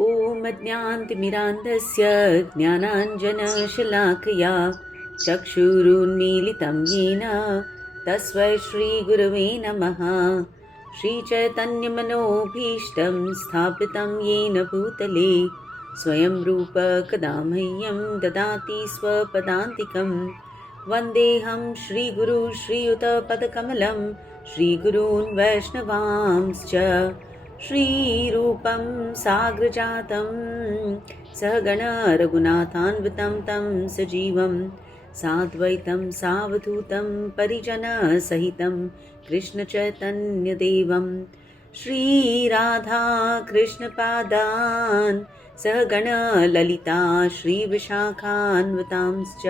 ॐ अज्ञानतिमिरान्धस्य ज्ञानाञ्जनशलाकया चक्षुरुन्मीलितं येन तस्मै श्रीगुरवे नमः। श्रीचैतन्यमनोभीष्टं स्थापितं येन भूतले स्वयं रूप कदा मह्यं ददाति स्वपदान्तिकं। वन्देऽहं श्रीगुरु श्रीयुतपदकमलं श्रीगुरून् वैष्णवांश्च श्रीरूपं साग्रजातं सहगण रघुनाथान्वितं तं सजीवं साद्वैतं सावधूतं परिजनसहितं कृष्णचैतन्यदेवं श्रीराधा कृष्णपादान् सहगण ललिता श्रीविशाखान्वितांश्च।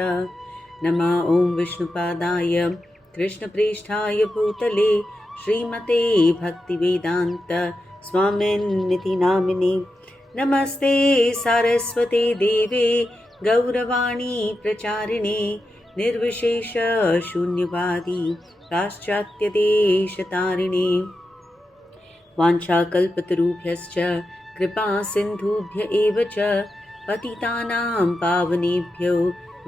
नमः ॐ विष्णुपादाय कृष्णप्रेष्ठाय भूतले श्रीमते भक्तिवेदान्त स्वामिन्निति नामिने। नमस्ते सारस्वते देवे गौरवाणी प्रचारिणे निर्विशेष शून्यवादी पाश्चात्यदेशतारिणे। वाञ्छाकल्पतरुभ्यश्च कृपा सिन्धुभ्य एव च पतितानां पावनेभ्यो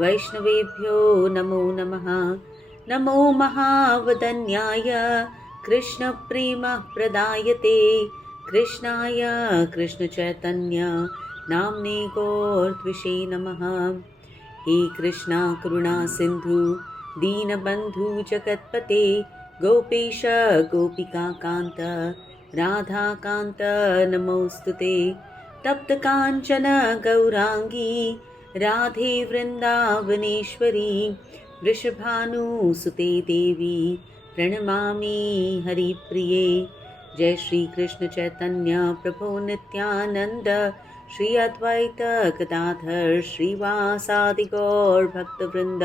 वैष्णवेभ्यो नमो नमः। नमो महावदन्याय कृष्णप्रेमः प्रदायते कृष्णाय कृष्णचैतन्य नाम्ने गौरत्विषे नमः। हे कृष्णा करुणा सिन्धु दीनबन्धु जगत्पते गोपेश गोपिकान्त राधाकान्त नमोऽस्तुते। तप्तकाञ्चन गौराङ्गी राधे वृन्दावनेश्वरी वृषभानुसुते देवी प्रणमामि हरिप्रिये। जय श्री कृष्ण चैतन्य प्रभु नित्यानंद श्री अद्वैत गदाधर श्रीवासादि गौर भक्तवृंद।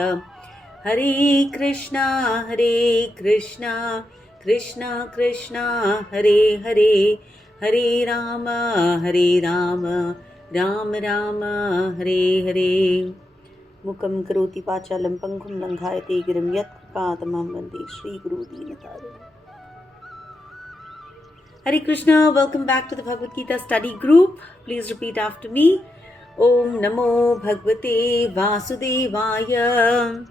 हरे कृष्णा कृष्णा कृष्णा हरे हरे, हरे राम राम राम हरे हरे। मुखं करोति वाचालं पंगुं लङ्घयते गिरिं यत्कृपातमहं वन्दे श्रीगुरुदीनतारिणम्। Hare Krishna, welcome back to the Bhagavad Gita study group. Please repeat after me. Om Namo Bhagavate Vasudevaya.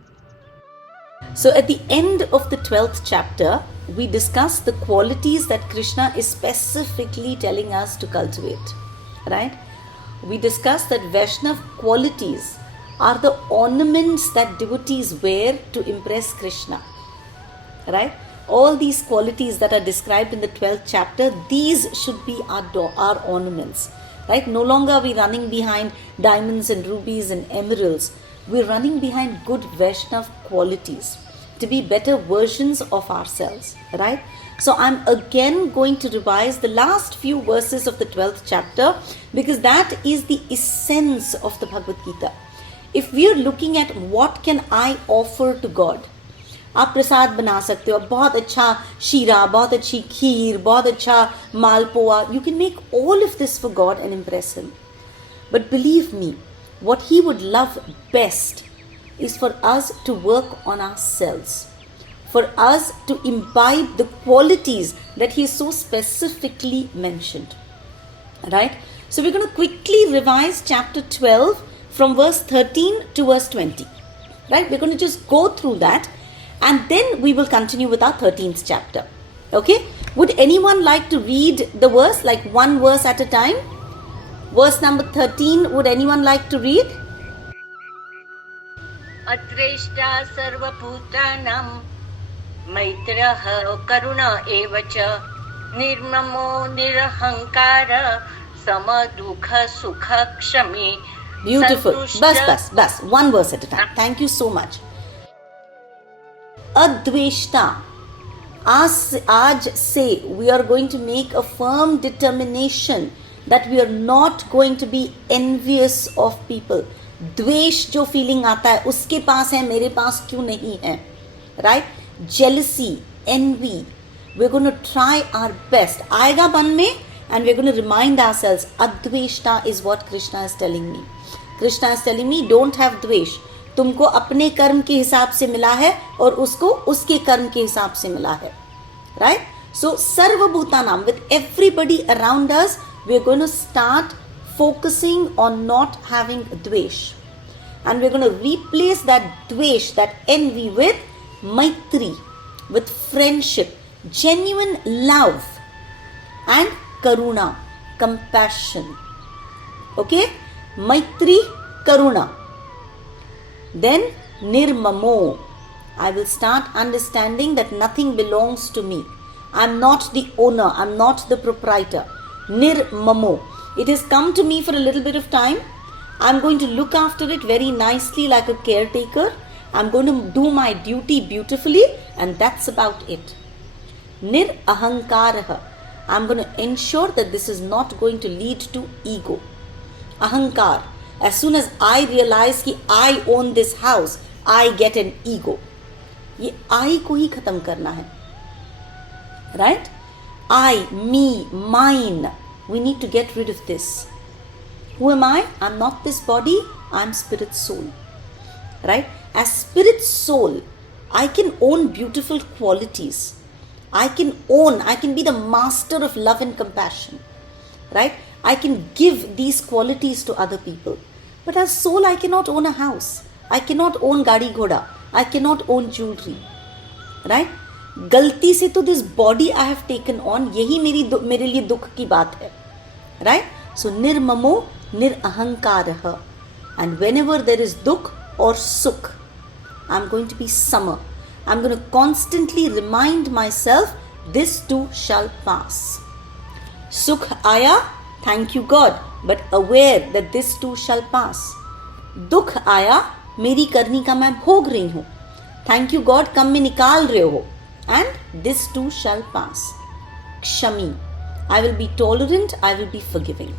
So at the end of the 12th chapter, we discussed the qualities that Krishna is specifically telling us to cultivate. Right? We discussed that Vaishnav qualities are the ornaments that devotees wear to impress Krishna. Right? All these qualities that are described in the 12th chapter, these should be our ornaments. Right? No longer are we running behind diamonds and rubies and emeralds. We're running behind good Vaishnav qualities to be better versions of ourselves. Right? So I'm again going to revise the last few verses of the 12th chapter because that is the essence of the Bhagavad Gita. If we are looking at what can I offer to God, आप प्रसाद बना सकते हो, बहुत अच्छा शीरा, बहुत अच्छी खीर, बहुत अच्छा मालपुआ. You can make all of this for God and impress Him. But believe me, what He would love best is for us to work on ourselves, for us to imbibe the qualities that He so specifically mentioned. Right? So we're going to quickly revise chapter 12 from verse 13 to verse 20. Right? We're going to just go through that. And then we will continue with our 13th chapter. Okay? Would anyone like to read the verse, like one verse at a time? Verse number 13, would anyone like to read? अत्रेष्टा सर्वभूतानां मैत्रः करुण एव च निर्ममो निरहंकार समदुःख सुख क्षमे. Beautiful. Bas. One verse at a time. Thank you so much. Adveshta. Aaj se we are going to make a firm determination that we are not going to be envious of people. द्वेष जो feeling आता है उसके पास है, मेरे पास क्यों नहीं है. Right? Jealousy, envy. we're going to try our best. आएगा मन में and we're going to remind ourselves. Adveshta is what Krishna is telling me. Krishna is telling me don't have द्वेष. तुमको अपने कर्म के हिसाब से मिला है और उसको उसके कर्म के हिसाब से मिला है. Right? So, Sarvabhutanam, with everybody around us, we are going to start focusing on not having dvesh. And we're going to replace that dvesh, that envy, with maitri, with friendship, genuine love, and karuna, compassion. Okay? Maitri, karuna. Then nirmamo. I will start understanding that nothing belongs to me. I'm not the owner. I'm not the proprietor. Nirmamo. It has come to me for a little bit of time. I'm going to look after it very nicely like a caretaker. I'm going to do my duty beautifully, and that's about it. Nir ahankaraha. I'm going to ensure that this is not going to lead to ego. Ahankar. As soon as I realize that I own this house, I get an ego. ये I को ही खत्म करना है. Right? I, me, mine. We need to get rid of this. Who am I? I'm not this body. I'm spirit soul. Right? As spirit soul, I can own beautiful qualities. I can be the master of love and compassion. Right? I can give these qualities to other people. But as soul, I cannot own a house. I cannot own gadi ghoda. I cannot own jewelry. Right? गलती से तो this body I have taken on, यही मेरे लिए दुख की बात है. Right? So nirmamo nirahankarah. And whenever there is dukh or sukh, I'm going to be summer. I'm going to constantly remind myself, this too shall pass. Sukh aya, thank you God, but aware that this too shall pass. Dukh aya, मेरी करनी का मैं भोग रही हूँ. Thank you God, कम में निकाल रहे हो. And this too shall pass. Kshami, I will be tolerant, I will be forgiving.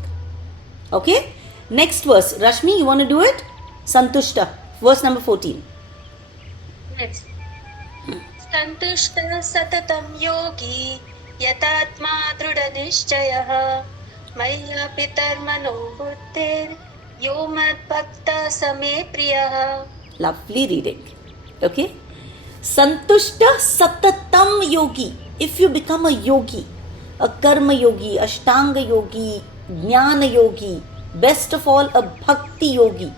Okay? Next verse. Rashmi, you want to do it? Santushta, verse number 14. Next. Santushta satatam yogi yatatma druda nishchayah maya pitarmano buddhir yomad bhakta same priyah. Lovely reading. Okay? Santushta satatam yogi. If you become a yogi, a karma yogi, ashtanga yogi, jnana yogi, best of all a bhakti yogi.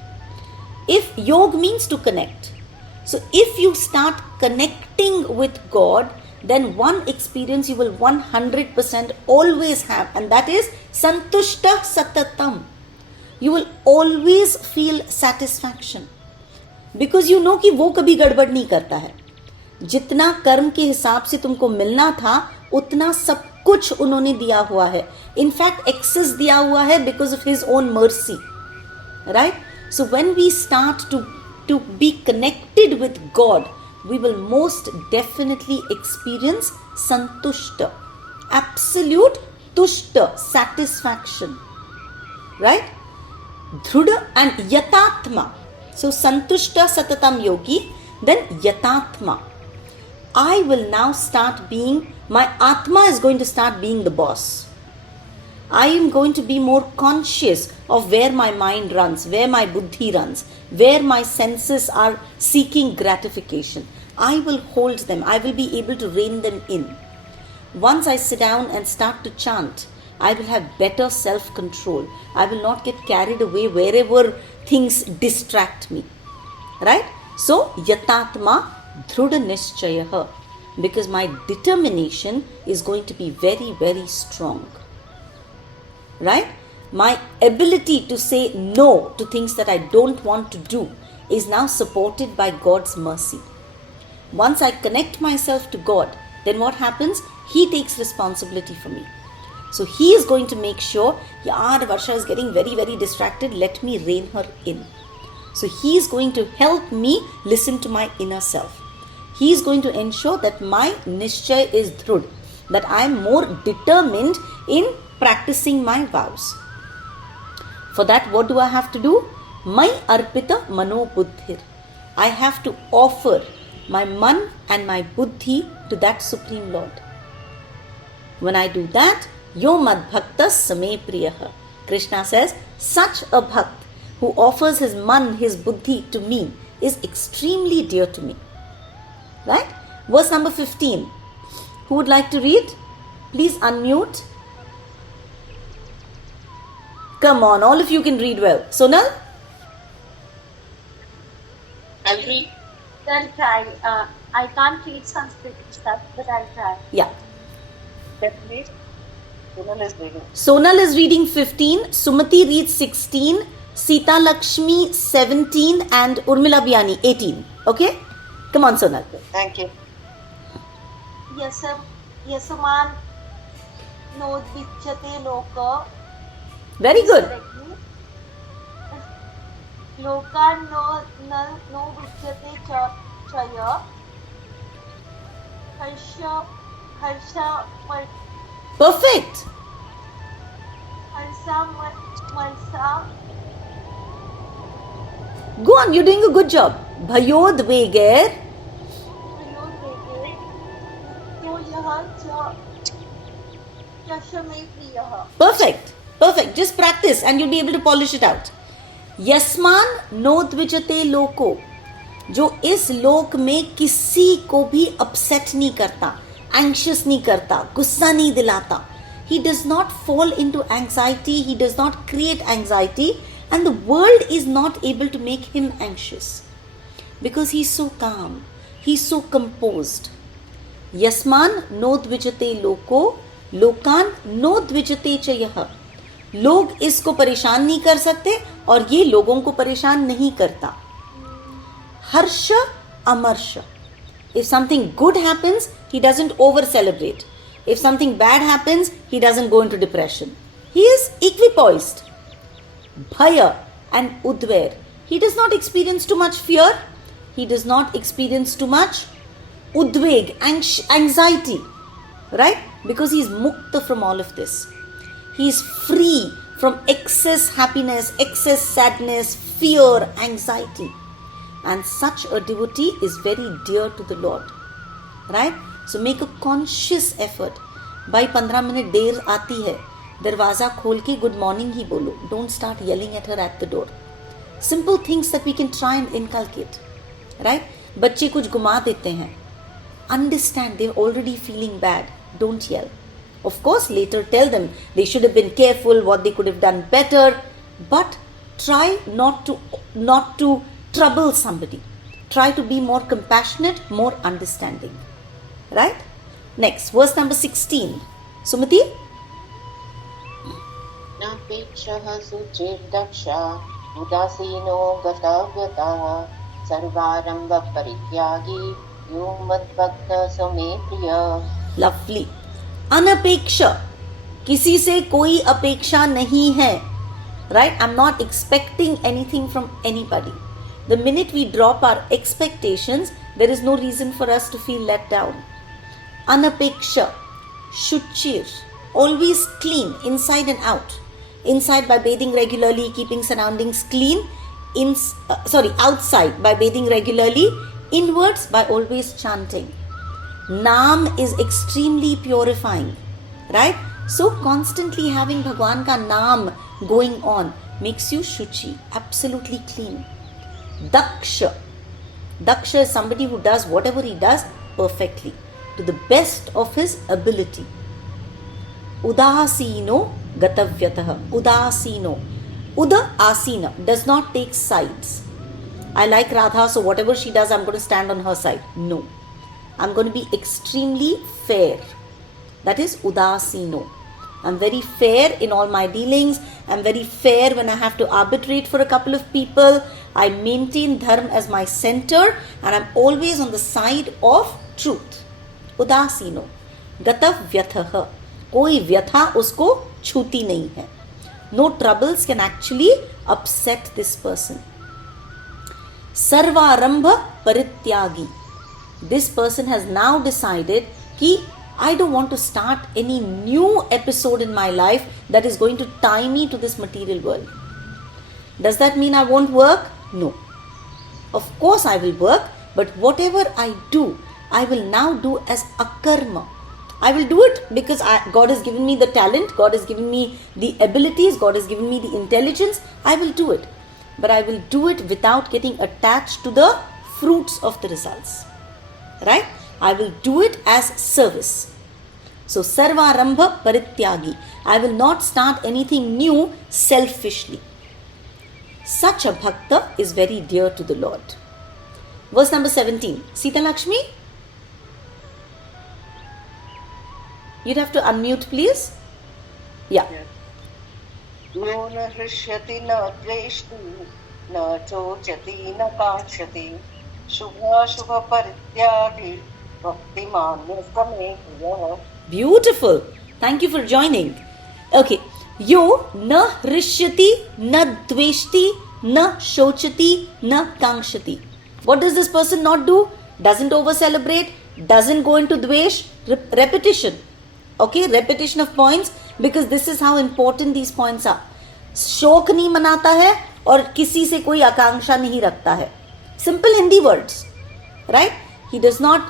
If yog means to connect. So if you start connecting with God, then one experience you will 100% always have, and that is santushta satatam. You will always feel satisfaction. Because you know कि वो कभी गड़बड़ नहीं करता है. जितना कर्म के हिसाब से तुमको मिलना था, उतना सब कुछ उन्होंने दिया हुआ है. इनफैक्ट एक्सेस दिया हुआ है because of his own mercy. Right? So when we start to be connected with God, we will most definitely experience santushta, absolute tushta, satisfaction. Right? Dhruda and yatatma. So santushta satatam yogi, then yatatma. I will now start being, my atma is going to start being the boss. I am going to be more conscious of where my mind runs, where my buddhi runs, where my senses are seeking gratification. I will hold them. I will be able to rein them in. Once I sit down and start to chant, I will have better self-control. I will not get carried away wherever things distract me. Right? So, yatatma dhruda nishchayah. Because my determination is going to be very, very strong. Right? My ability to say no to things that I don't want to do is now supported by God's mercy. Once I connect myself to God, then what happens? He takes responsibility for me. So He is going to make sure, Varsha is getting very, very distracted, let me rein her in. So He is going to help me listen to my inner self. He is going to ensure that my nishchay is dhrud, that I am more determined in practicing my vows. For that, what do I have to do? Mai arpita mano buddhir. I have to offer my man and my buddhi to that Supreme Lord. When I do that, yo mad bhakta same priyaha. Krishna says, such a bhakt who offers his man, his buddhi to me is extremely dear to me. Right? Verse number 15. Who would like to read? Please unmute. Come on, all of you can read well. Sonal? I'll read. I'll try. I can't read Sanskrit stuff, but I'll try. Yeah. Definitely. Sonal is reading. Sonal is reading 15, Sumati reads 16, Sita Lakshmi 17 and Urmila Biyani 18. Okay? Come on, Sonal. Thank you. Yasuman nodvichyate loka. Very good. Loka no vichyate chaya. Harsha Perfect. Malsa. Go on, you're doing a good job. Bhayod Veger. Perfect. Perfect. Just practice and you'll be able to polish it out. Yasman nodvijate loko. जो इस लोक में किसी को भी upset नहीं करता, anxious नहीं करता, गुस्सा नहीं दिलाता. He does not fall into anxiety, he does not create anxiety, and the world is not able to make him anxious because he's so calm, he's so composed. Yasman nodvijate loko, lokan nodvijate chayah. लोग इसको परेशान नहीं कर सकते और ये लोगों को परेशान नहीं करता. Harsha Amarsha. If something good happens, he doesn't over celebrate. If something bad happens, he doesn't go into depression. He is equipoised. Bhaya and Udver. He does not experience too much fear. He does not experience too much Udveg, anxiety. Right? Because he is mukta from all of this. He is free from excess happiness, excess sadness, fear, anxiety. And such a devotee is very dear to the Lord. Right? So make a conscious effort. By 15 minute देर आती है, दरवाजा खोल के good morning ही बोलो. Don't start yelling at her at the door. Simple things that we can try and inculcate. Right? बच्चे कुछ घुमा देते हैं. Understand they're already feeling bad. Don't yell. Of course, later tell them they should have been careful, what they could have done better. But try not to trouble somebody. Try to be more compassionate, more understanding. Right? Next, verse number 16. Sumati? Napekshah suchirdaksha udasino gatavyatah sarvarambha parityagi yomadbhakta same priya. Lovely. अनपेक्षा, किसी से कोई अपेक्षा नहीं है. Right? I'm not expecting anything from anybody. The minute we drop our expectations, there is no reason for us to feel let down. Anapeksha, shuchir, always clean inside and out. Inside by bathing regularly, keeping surroundings clean. Outside by bathing regularly. Inwards by always chanting. Naam is extremely purifying. Right? So constantly having Bhagwan ka naam going on makes you shuchi, absolutely clean. Daksha. Daksha is somebody who does whatever he does perfectly, to the best of his ability. Udasino gatavyatah. Udasino. Uda asina does not take sides. I like Radha, so whatever she does, I'm going to stand on her side. No. I'm going to be extremely fair. That is udasino. I'm very fair in all my dealings. I'm very fair when I have to arbitrate for a couple of people. I maintain dharma as my center and I'm always on the side of truth. Udasino. Gatav vyatha. Koi vyatha usko chuti nahi hai. No troubles can actually upset this person. Sarvarambha parityagi. This person has now decided ki I don't want to start any new episode in my life that is going to tie me to this material world. Does that mean I won't work? No. Of course I will work, but whatever I do, I will now do as akarma. I will do it because God has given me the talent, God has given me the abilities, God has given me the intelligence. I will do it. But I will do it without getting attached to the fruits of the results. Right? I will do it as service. So sarvarambha parityagi. I will not start anything new selfishly. Such a bhakta is very dear to the Lord. Verse number 17. Sita Lakshmi? You'd have to unmute, please. Yeah. यो न हृष्यति न द्वेष्टि न चोचति न काङ्क्षति शुभाशुभ परित्यागी भक्तिमान् मे प्रियः. Beautiful. Thank you for joining. Okay. Yo na hrishyati na dveshti na shochati na kankshati. What does this person not do? Doesn't over celebrate, doesn't go into dvesh. Repetition. Okay, repetition of points, because this is how important these points are. शोक नहीं मनाता है और किसी से कोई आकांक्षा नहीं रखता है. Simple Hindi words, right? He does not,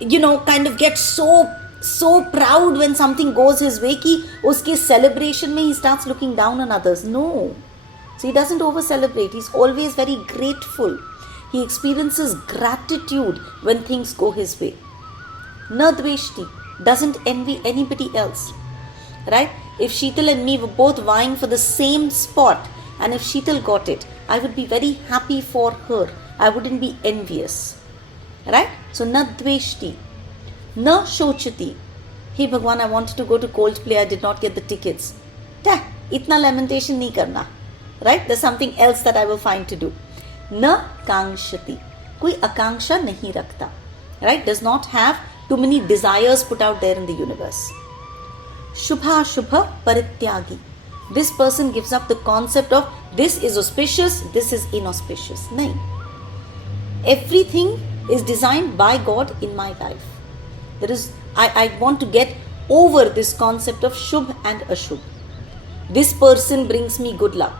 kind of get so proud when something goes his way कि उसके celebration में he starts looking down on others. No. So he doesn't over celebrate. He's always very grateful. He experiences gratitude when things go his way. Na dveshti. Doesn't envy anybody else. Right? If Sheetal and me were both vying for the same spot, and if Sheetal got it, I would be very happy for her. I wouldn't be envious. Right? So na dveshti. Na shochati. Hey Bhagwan, I wanted to go to Coldplay, I did not get the tickets. Itna lamentation nahi karna. Right? There's something else that I will find to do. Na kankshati. Koi akanksha nahi rakhta. Right? Does not have too many desires put out there in the universe. Shubha Shubha Parityagi. This person gives up the concept of this is auspicious, this is inauspicious. Nahin. Everything is designed by God in my life. I want to get over this concept of Shubh and Ashubh. This person brings me good luck.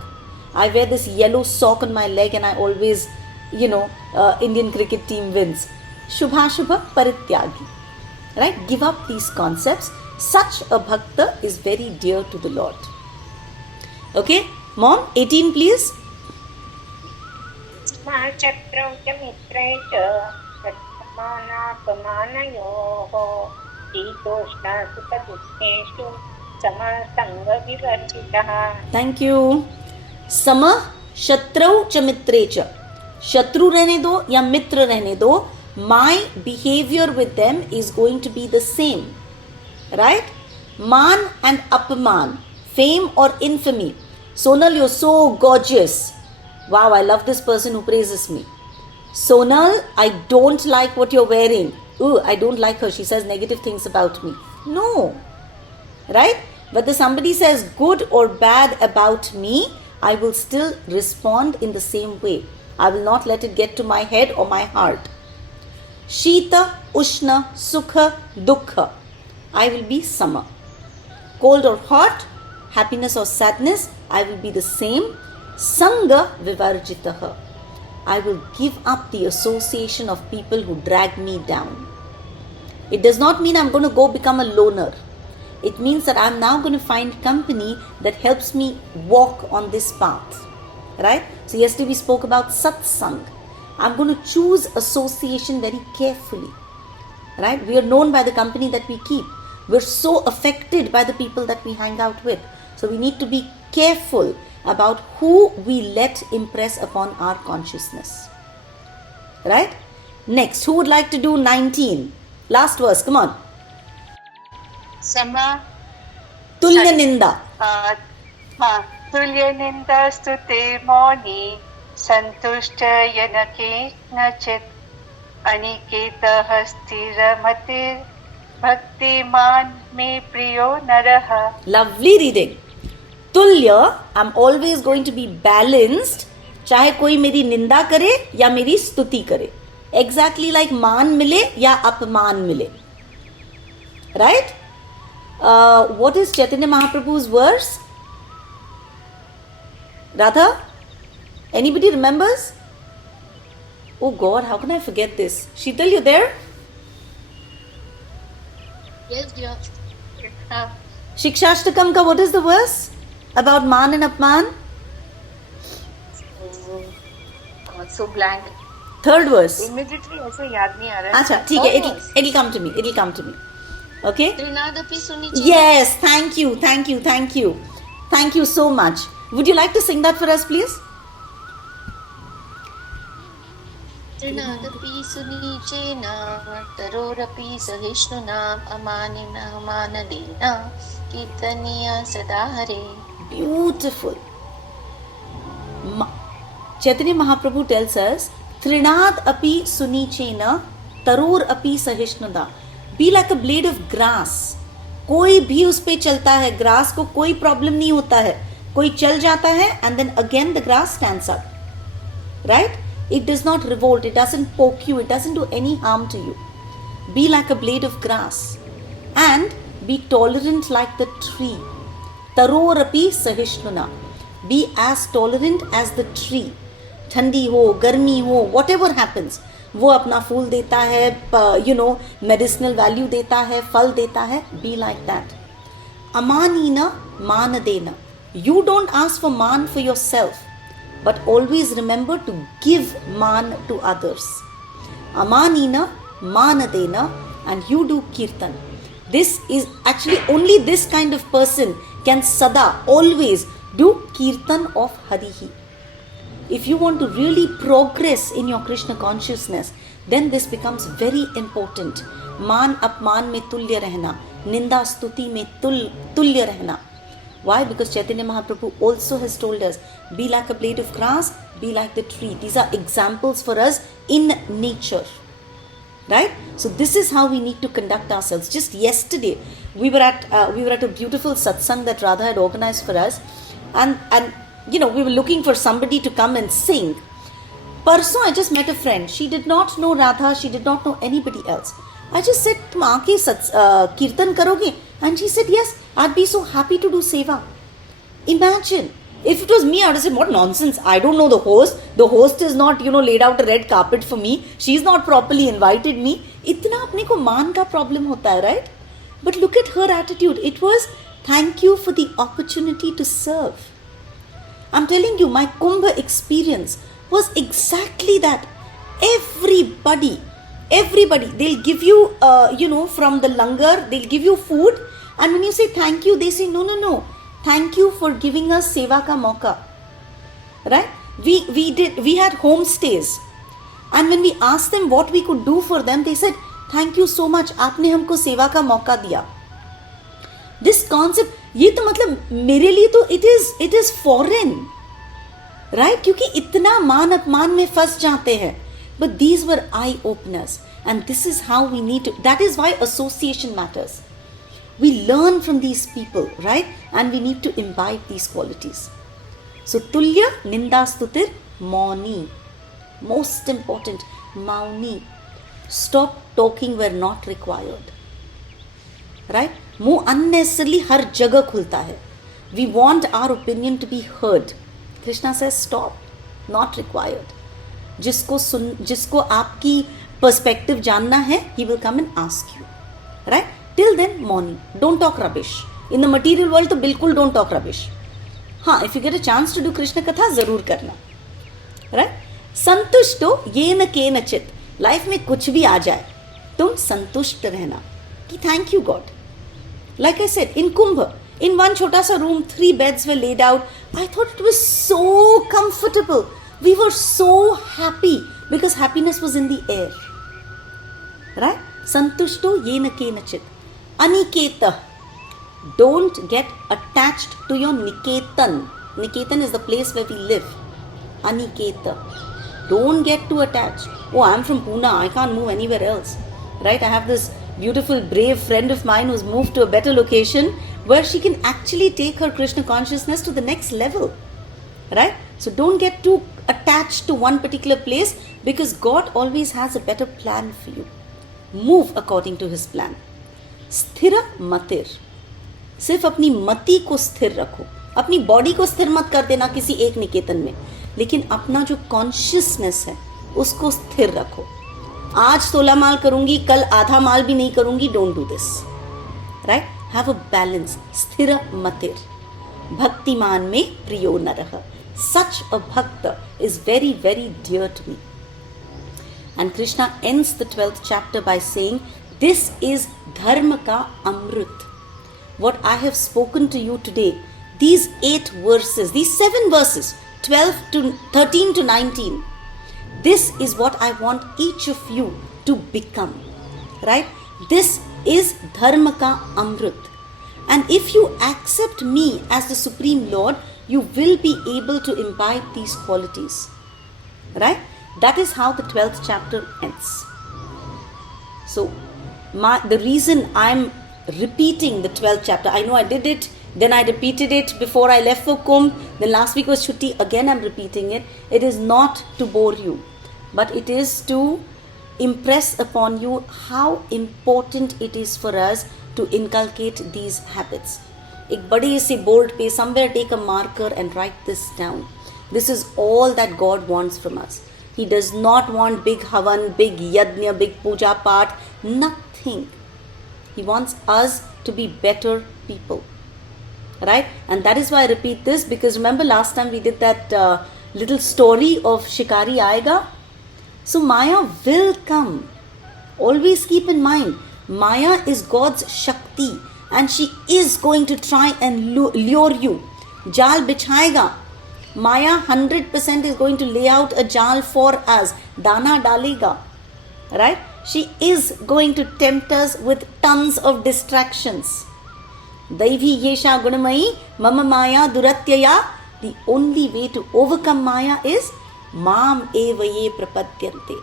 I wear this yellow sock on my leg and I always, Indian cricket team wins. Shubha Shubha Parityagi. Right? Give up these concepts. Such a bhakta is very dear to the Lord. Okay? Mom, 18 please. Chakram cha mitre cha satmana pamanayoho itoshna sukha dukkeshu sama sangha vivarjitaha. Thank you. Sama shatrau cha mitre cha. Shatru रहने दो या मित्र रहने दो. My behavior with them is going to be the same. Right? Man and Apaman. Fame or infamy. Sonal, you're so gorgeous. Wow, I love this person who praises me. Sonal, I don't like what you're wearing. Ooh, I don't like her. She says negative things about me. No. Right? Whether somebody says good or bad about me, I will still respond in the same way. I will not let it get to my head or my heart. Shita, Ushna, Sukha, Dukkha. I will be Sama. Cold or hot, happiness or sadness, I will be the same. Sangha Vivarjitaha. I will give up the association of people who drag me down. It does not mean I'm going to go become a loner. It means that I'm now going to find company that helps me walk on this path. Right? So yesterday we spoke about satsang. I'm going to choose association very carefully. Right? We are known by the company that we keep. We're so affected by the people that we hang out with. So we need to be careful about who we let impress upon our consciousness. Right? Next, who would like to do 19? Last verse, come on. Sama Tulya Ninda. Tulya ninda stute moni santushta yanake nachit aniketa hastira matir bhaktiman me priyo naraha. Lovely reading. Tulya, I'm always going to be balanced. चाहे कोई मेरी निंदा करे या मेरी स्तुति करे. Exactly like मान मिले या अपमान मिले. Right? What is Chaitanya Mahaprabhu's verse? Radha? Anybody remembers? Oh God, how can I forget this? Sheetal, you there? Yes, dear. Shikshashtakam ka what is the verse? About man and apman? So blank. Third verse. Immediately ऐसे याद नहीं आ रहा है. अच्छा ठीक है, it'll come to me. Okay? Trinadapi Sunichi. Yes, thank you, thank you, thank you. Thank you so much. Would you like to sing that for us, please? Trinadapi Sunichena Tarorapi Sahishnuna Amanina Manadena Kirtaniya Sadahare. Beautiful. Chaitanya Mahaprabhu tells us, Trinad api sunichena taror api sahishnada. Be like a blade of grass. कोई भी उस पे चलता है, grass को कोई problem नहीं होता है, कोई चल जाता है and then again the grass stands up. Right? It does not revolt, it doesn't poke you, it doesn't do any harm to you. Be like a blade of grass and be tolerant like the tree. Taror api sahishnuna. Be as tolerant as the tree. ठंडी हो, गर्मी हो, whatever happens, वो अपना फूल देता है, medicinal value देता है, फल देता है. Be like that. Amanina manadena. You don't ask for man for yourself, but always remember to give man to others. Amanina manadena, and you do kirtan. This is actually only this kind of person can sada, always do kirtan of Harihi. If you want to really progress in your Krishna consciousness, then this becomes very important. मान अपमान में तुल्य रहना, निंदा स्तुति में तुल्य रहना. Why? Because Chaitanya Mahaprabhu also has told us, be like a blade of grass, be like the tree. These are examples for us in nature. Right? So this is how we need to conduct ourselves. Just yesterday, we were at a beautiful satsang that Radha had organized for us, and we were looking for somebody to come and sing. Parso, I just met a friend. She did not know Radha. She did not know anybody else. I just said, "Tum aake kirtan karoge?" And she said, "Yes, I'd be so happy to do seva." Imagine, if it was me, I would have said, "What nonsense! I don't know the host. The host is not, laid out a red carpet for me. She's not properly invited me." Itna apne ko maan ka problem hota hai, right? But look at her attitude. It was, "Thank you for the opportunity to serve." I'm telling you, my Kumbh experience was exactly that. Everybody, they'll give you, from the langar, they'll give you food. And when you say thank you, they say, no. Thank you for giving us seva ka mauka. Right? We had homestays. And when we asked them what we could do for them, they said, "Thank you so much. आपने हमको सेवा का मौका दिया." This concept, ये तो मतलब मेरे लिए तो it is foreign, right? क्योंकि इतना मान अपमान में फंस जाते हैं. But these were eye openers, and this is how we need to. That is why association matters. We learn from these people, right? And we need to imbibe these qualities. So tulya ninda stutir mauni. Most important, mauni. Stop talking where not required. Right? मुंह unnecessarily हर जगह खुलता है. We want our opinion to be heard. Krishna says stop, not required. जिसको आपकी perspective जानना है, he will come and ask you. Right? Till then, morning. Don't talk rubbish. In the material world, तो बिल्कुल don't talk rubbish. हाँ, if you get a chance to do Krishna katha, जरूर करना. Right? संतुष्टो येन केनचित. Life में कुछ भी आ जाए, तुम संतुष्ट रहना कि thank you God. Like I said, in Kumbh, in one chota sa room, 3 beds were laid out. I thought it was so comfortable. We were so happy because happiness was in the air. Right? Santushto yena kenachit. Aniketa. Don't get attached to your Niketan. Niketan is the place where we live. Aniketa. Don't get too attached. Oh, I'm from Pune. I can't move anywhere else. Right? I have this beautiful, brave friend of mine who's moved to a better location where she can actually take her Krishna consciousness to the next level. Right? So don't get too attached to one particular place because God always has a better plan for you. Move according to His plan. Sthira matir. सिर्फ अपनी मति को स्थिर रखो. अपनी body को स्थिर मत कर देना किसी एक निकेतन में, लेकिन अपना जो कॉन्शियसनेस है उसको स्थिर रखो. आज 16 माल करूंगी, कल आधा माल भी नहीं करूंगी. Don't do this. Right? Have a balance. स्थिर मतिर. भक्तिमान में प्रियो नरः. Such a bhakta is very, very dear to me. And Krishna ends the 12th chapter by saying, This is Dharma ka Amrit. What I have spoken to you today, these 8 verses, these 7 verses, 13 to 19, this is what I want each of you to become. Right? This is Dharma ka Amrit. And if you accept me as the Supreme Lord, you will be able to imbibe these qualities. Right? That is how the 12th chapter ends. So, the reason I'm repeating the 12th chapter, I know I did it, then I repeated it before I left for Kumbh, then last week was Chutti, again I'm repeating it. It is not to bore you, but it is to impress upon you how important it is for us to inculcate these habits. एक बड़े से board पे somewhere take a marker and write this down. This is all that God wants from us. He does not want big havan, big yajna, big puja part, nothing. He wants us to be better people. Right? And that is why I repeat this, because remember last time we did that little story of Shikari Aayega? So Maya will come. Always keep in mind, Maya is God's Shakti and she is going to try and lure you. Jal bichhayega. Maya 100% is going to lay out a jal for us. Dana dalega. Right? She is going to tempt us with tons of distractions. Daivi yesha gunamayi mama maya duratyaya. The only way to overcome Maya is Mam evaye prapadyante.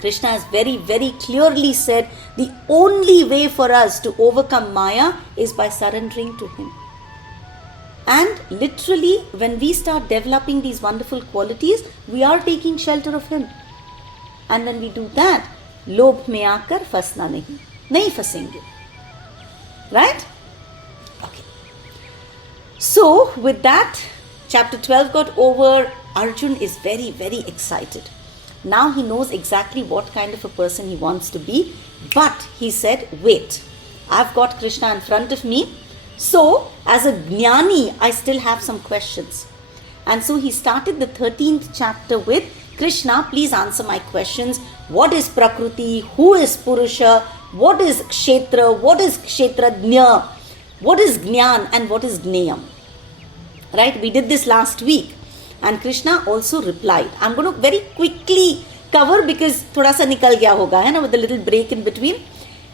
Krishna has very, very clearly said the only way for us to overcome Maya is by surrendering to Him. And literally, when we start developing these wonderful qualities, we are taking shelter of Him. And when we do that, lobh mein aakar fasna nahi fasenge. Right? Okay. So, with that, chapter 12 got over. Arjun is very, very excited. Now he knows exactly what kind of a person he wants to be. But he said, wait, I've got Krishna in front of me. So, as a jnani, I still have some questions. And so he started the 13th chapter with, Krishna, please answer my questions. What is Prakriti? Who is Purusha? What is Kshetra? What is Kshetradnya? What is Jnyan? And what is Gneyam? Right? We did this last week. And Krishna also replied. I'm going to very quickly cover because thoda sa nikal gaya hoga, hai na, with a little break in between.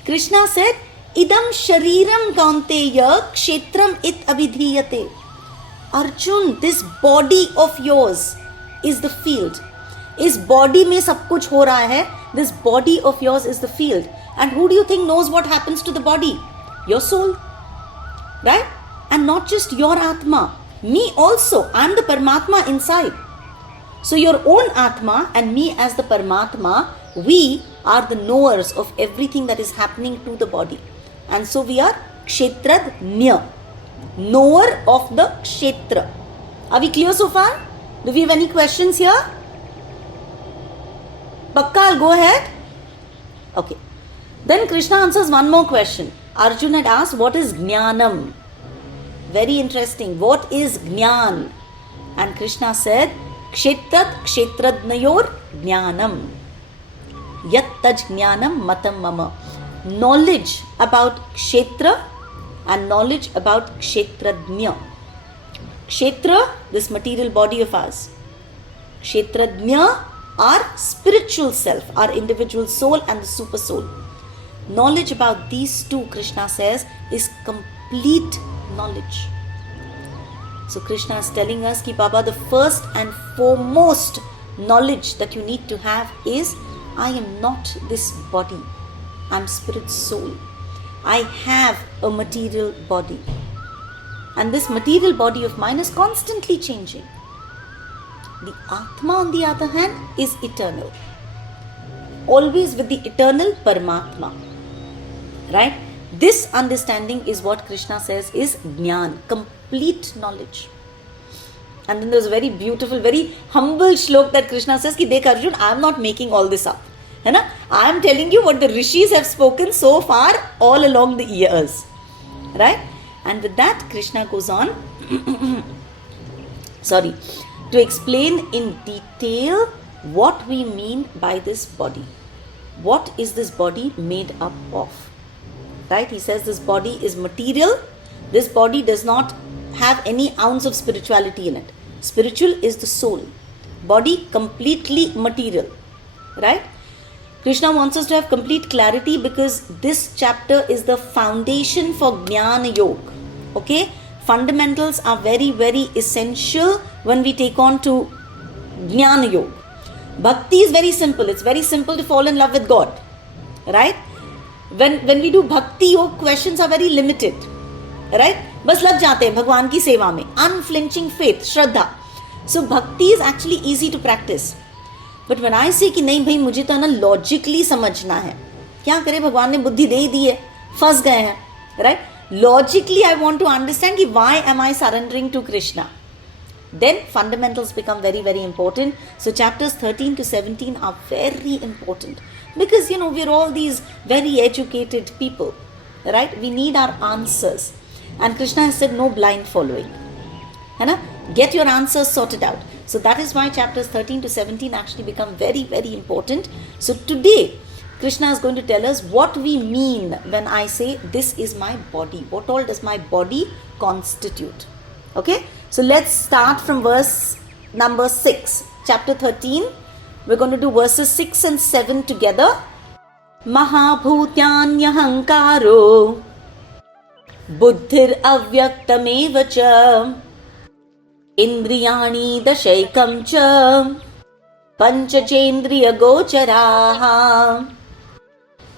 Krishna said, Idam shariram kaunteya kshetram it abhidhiyate. Arjun, this body of yours is the field. Is body mein sab kuch ho raha hai. This body of yours is the field. And who do you think knows what happens to the body? Your soul. Right? And not just your Atma. Me also, I am the Paramatma inside. So your own Atma and me as the Paramatma, we are the knowers of everything that is happening to the body. And so we are Kshetradnya, knower of the Kshetra. Are we clear so far? Do we have any questions here? Pakka, I'll go ahead. Okay. Then Krishna answers one more question. Arjuna had asked, what is Jnanam? Very interesting. What is Jnyan? And Krishna said, Kshetrat Kshetradnayor Jnanam. Yat taj Jnanam matam mama. Knowledge about Kshetra and knowledge about Kshetradnya. Kshetra, this material body of ours. Kshetradnya, our spiritual self, our individual soul and the super soul. Knowledge about these two, Krishna says, is complete knowledge. So Krishna is telling us ki Baba, the first and foremost knowledge that you need to have is, I am not this body. I am spirit soul. I have a material body. And this material body of mine is constantly changing. The Atma, on the other hand, is eternal. Always with the eternal Paramatma. Right? This understanding is what Krishna says is Jnana, complete knowledge. And then there's a very beautiful, very humble shlok that Krishna says, ki Dekh Arjun, I am not making all this up. I am telling you what the rishis have spoken so far all along the years. Right? And with that, Krishna goes on to explain in detail what we mean by this body. what is this body made up of? Right? He says this body is material. This body does not have any ounce of spirituality in it. Spiritual is the soul. Body completely material. Right? Krishna wants us to have complete clarity because this chapter is the foundation for Jnana Yoga. Okay? Fundamentals are very, very essential when we take on to Jnana Yoga. Bhakti is very simple. It's very simple to fall in love with God. Right? When we do Bhakti Yoga, questions are very limited. Right? बस लग जाते हैं भगवान की सेवा में. Unflinching faith, Shraddha. So Bhakti is actually easy to practice. But when I say कि नहीं भाई मुझे तो ना logically समझना है, क्या करें, भगवान ने बुद्धि दे ही दी है, फंस गए हैं. Right? Logically I want to understand कि why am I surrendering to Krishna? Then fundamentals become very, very important. So chapters 13 to 17 are very important because we're all these very educated people, right? We need our answers, and Krishna has said no blind following. Get your answers sorted out. So that is why chapters 13 to 17 actually become very, very important. So today Krishna is going to tell us what we mean when I say this is my body. What all does my body constitute? Okay, so let's start from verse number 6, chapter 13. We're going to do verses 6 and 7 together. Mahabhutyanyahankaro buddhir avyaktameva cha indriyani dashaikam cha panchachendriya gocharaha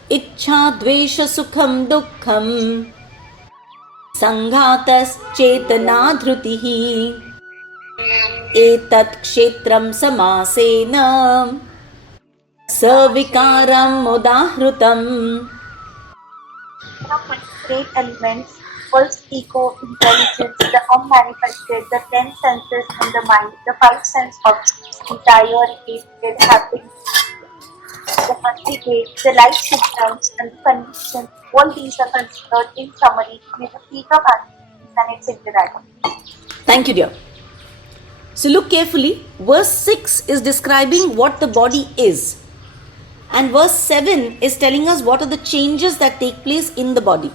ichha dvesha sukham dukkham संघातस चेतना धृतिः एतत् क्षेत्रं समासेन सविकारम् उदाहृतम्. Great elements, pulse, ego, intelligence, the unmanifested, the 10 senses in the mind, the 5 sense objects, entire created happening, the aggregate, the life systems and conditions, all these are considered in summary to be the peak of consciousness and its interaction. Thank you, dear. So look carefully. Verse 6 is describing what the body is. And verse 7 is telling us what are the changes that take place in the body.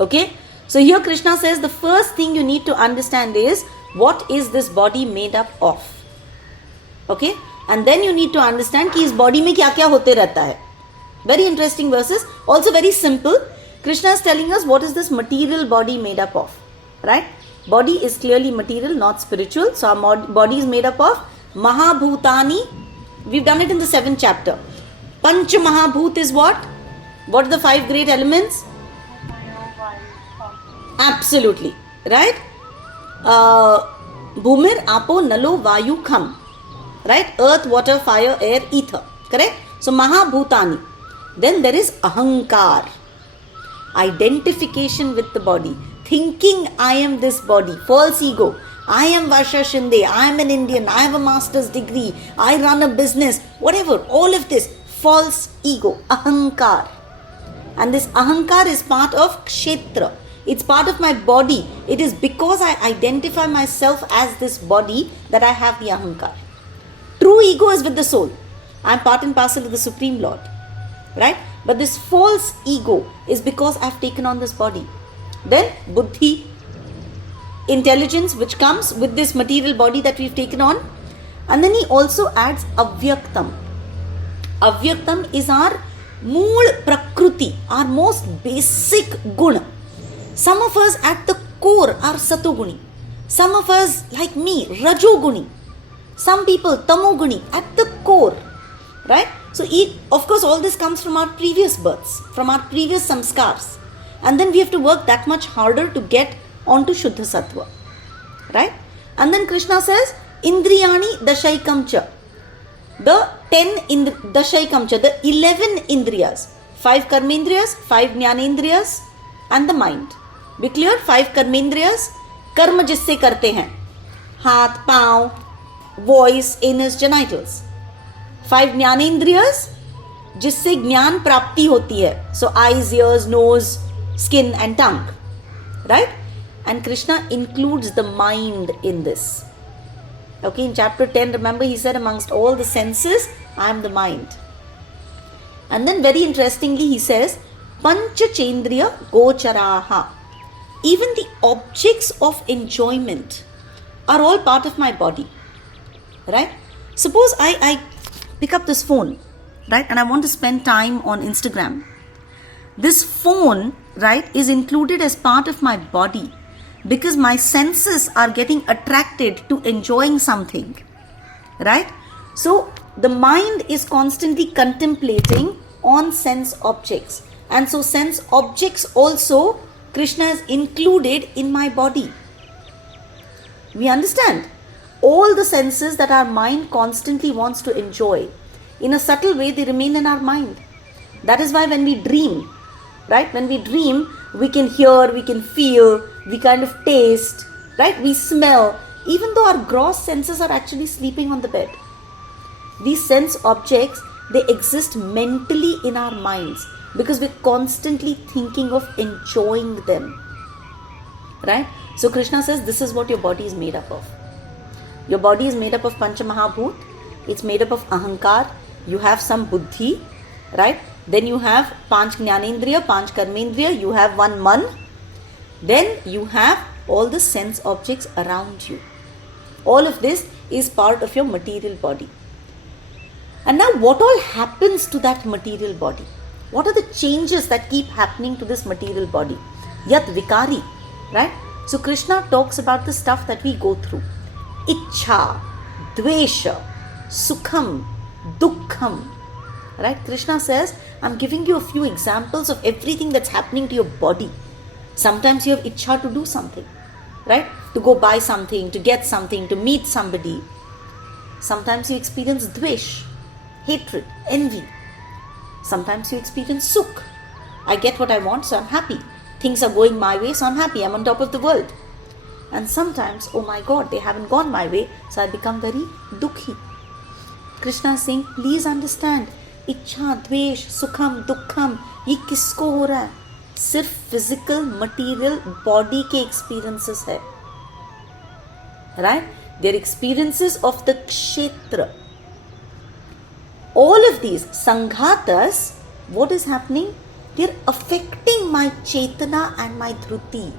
Okay? So here Krishna says the first thing you need to understand is what is this body made up of. Okay? And then you need to understand कि इस body में क्या क्या होते रहता है. Very interesting verses. Also very simple. Krishna is telling us what is this material body made up of. Right? Body is clearly material, not spiritual. So our body is made up of Mahabhutani. We've done it in the 7th chapter. Panch Mahabhut is what? What are the 5 great elements? Absolutely. Right? Bhumir, Apo, Nalo, Vayu, Kham. Right? Earth, water, fire, air, ether. Correct? So Mahabhutani. Then there is Ahankar. Identification with the body. Thinking I am this body. False ego. I am Varsha Shinde. I am an Indian. I have a master's degree. I run a business. Whatever. All of this. False ego. Ahankar. And this Ahankar is part of Kshetra. It's part of my body. It is because I identify myself as this body that I have the Ahankar. True ego is with the soul. I am part and parcel of the Supreme Lord. Right? But this false ego is because I have taken on this body. Then Buddhi, intelligence which comes with this material body that we've taken on. And then he also adds Avyaktam. Avyaktam is our mool prakruti, our most basic guna. Some of us at the core are Satoguni. Some of us, like me, Rajoguni. Some people, Tamoguni, at the core. Right? So, of course, all this comes from our previous births, from our previous samskars. And then we have to work that much harder to get onto Shuddha Sattva. Right? And then Krishna says, Indriyani Dashaikamcha. The 10 Dashaikamcha, the 11 Indriyas. 5 Karmendriyas, 5 Jnanendriyas, and the mind. Be clear? 5 Karmendriyas, कर्म जिससे करते हैं. हाथ, पाँव, voice, anus, genitals. 5 Jnanendriyas, जिससे ज्ञान प्राप्ति होती है. So eyes, ears, nose, skin and tongue. Right? And Krishna includes the mind in this. Okay, in chapter 10, remember he said amongst all the senses, I am the mind. And then very interestingly he says, Pancha Chendriya Gocharaha. Even the objects of enjoyment are all part of my body. Right? Suppose I pick up this phone, right, and I want to spend time on Instagram. This phone, right, is included as part of my body because my senses are getting attracted to enjoying something, right? So the mind is constantly contemplating on sense objects, and so sense objects also Krishna is included in my body. We understand? All the senses that our mind constantly wants to enjoy, in a subtle way they remain in our mind. That is why when we dream, right, when we dream, we can hear, we can feel, we kind of taste, right, we smell, even though our gross senses are actually sleeping on the bed. These sense objects, they exist mentally in our minds because we're constantly thinking of enjoying them, right? So Krishna says this is what your body is made up of. Your body is made up of Pancha Mahabhut, it's made up of Ahankar, you have some Buddhi, right? Then you have Panch Jnanendriya, Panch Karmendriya, you have one Man, then you have all the sense objects around you. All of this is part of your material body. And now what all happens to that material body? What are the changes that keep happening to this material body? Yat Vikari, right? So Krishna talks about the stuff that we go through. Ichha, Dvesha, Sukham, Dukkham. Right? Krishna says, I'm giving you a few examples of everything that's happening to your body. Sometimes you have Ichha to do something, right? To go buy something, to get something, to meet somebody. Sometimes you experience Dvesh, hatred, envy. Sometimes you experience Sukh. I get what I want, so I'm happy. Things are going my way, so I'm happy. I'm on top of the world. And sometimes, oh my God, they haven't gone my way, so I become very dukhi. Krishna is saying, please understand, इच्छा, द्वेष, सुखम, दुखम, ये किसको हो रहा है? सिर्फ फिजिकल मटीरियल बॉडी के एक्सपीरियंसेस है, right? Their experiences of the kshetra. All of these sanghatas, what is happening? They're affecting my chetana and my dhruti.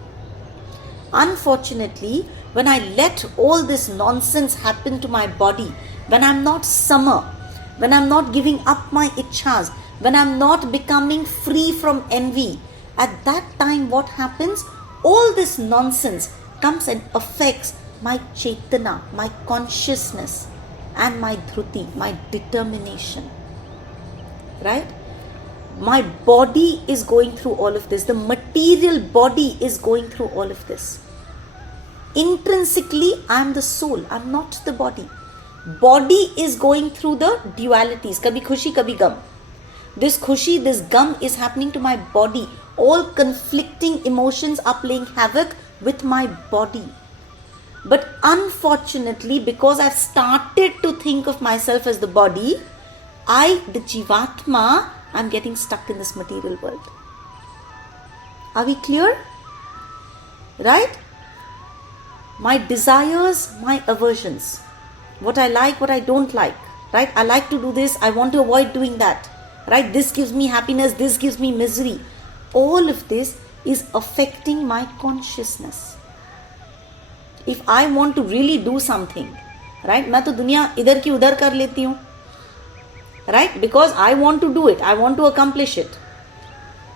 Unfortunately, when I let all this nonsense happen to my body, when I'm not sama, when I'm not giving up my ichhas, when I'm not becoming free from envy, at that time what happens? All this nonsense comes and affects my chetana, my consciousness and my dhruti, my determination. Right? My body is going through all of this. The material body is going through all of this. Intrinsically, I am the soul. I am not the body. Body is going through the dualities. Kabhi khushi, kabhi gum. This khushi, this gum is happening to my body. All conflicting emotions are playing havoc with my body. But unfortunately, because I've started to think of myself as the body, I, the Jivatma, I'm getting stuck in this material world. Are we clear? Right? My desires, my aversions. What I like, what I don't like. Right? I like to do this, I want to avoid doing that. Right? This gives me happiness, this gives me misery. All of this is affecting my consciousness. If I want to really do something, right? मैं तो दुनिया इधर की उधर कर लेती हूँ. Right? Because I want to do it. I want to accomplish it.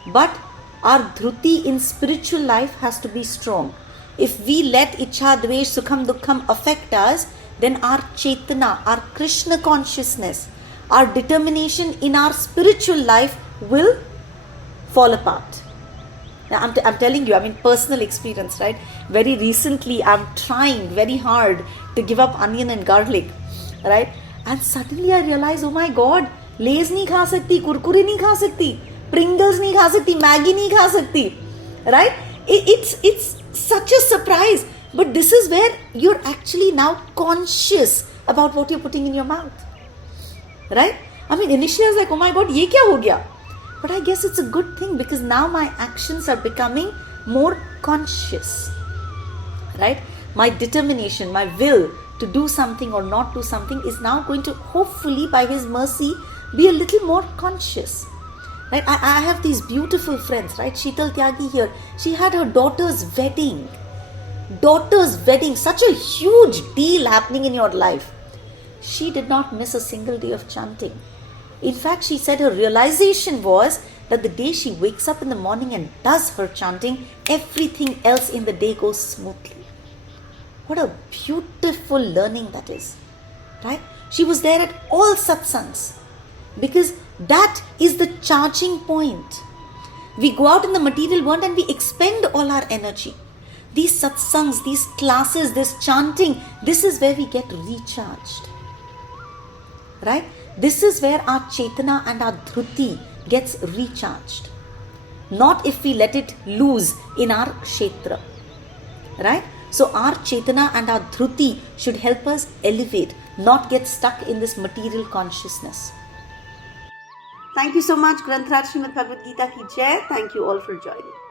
But our dhruti in spiritual life has to be strong. If we let ichha, dvesh, sukham, dukkham affect us, then our chetana, our Krishna consciousness, our determination in our spiritual life will fall apart. Now, I'm telling you, I mean personal experience, right? Very recently, I'm trying very hard to give up onion and garlic, right? And suddenly I realize, oh my God, Lays नहीं खा सकती, कुरकुरे नहीं खा सकती, Pringles नहीं खा सकती, Maggi नहीं खा सकती, right? It's such a surprise. But this is where you're actually now conscious about what you're putting in your mouth, right? I mean, initially I was like, oh my God, ये क्या हो गया? But I guess it's a good thing because now my actions are becoming more conscious, right? My determination, my will to do something or not do something is now going to, hopefully by His mercy, be a little more conscious. Right? I have these beautiful friends, right? Sheetal Tyagi here. She had her daughter's wedding. Such a huge deal happening in your life. She did not miss a single day of chanting. In fact, she said her realization was that the day she wakes up in the morning and does her chanting, everything else in the day goes smoothly. What a beautiful learning that is, right? She was there at all satsangs because that is the charging point. We go out in the material world and we expend all our energy. These satsangs, these classes, this chanting, this is where we get recharged, right? This is where our Chetana and our Dhruti gets recharged. Not if we let it loose in our Kshetra, right? So our Chetana and our Dhruti should help us elevate, not get stuck in this material consciousness. Thank you so much. Granth Raj Srimad Bhagavad Gita ki Jai. Thank you all for joining.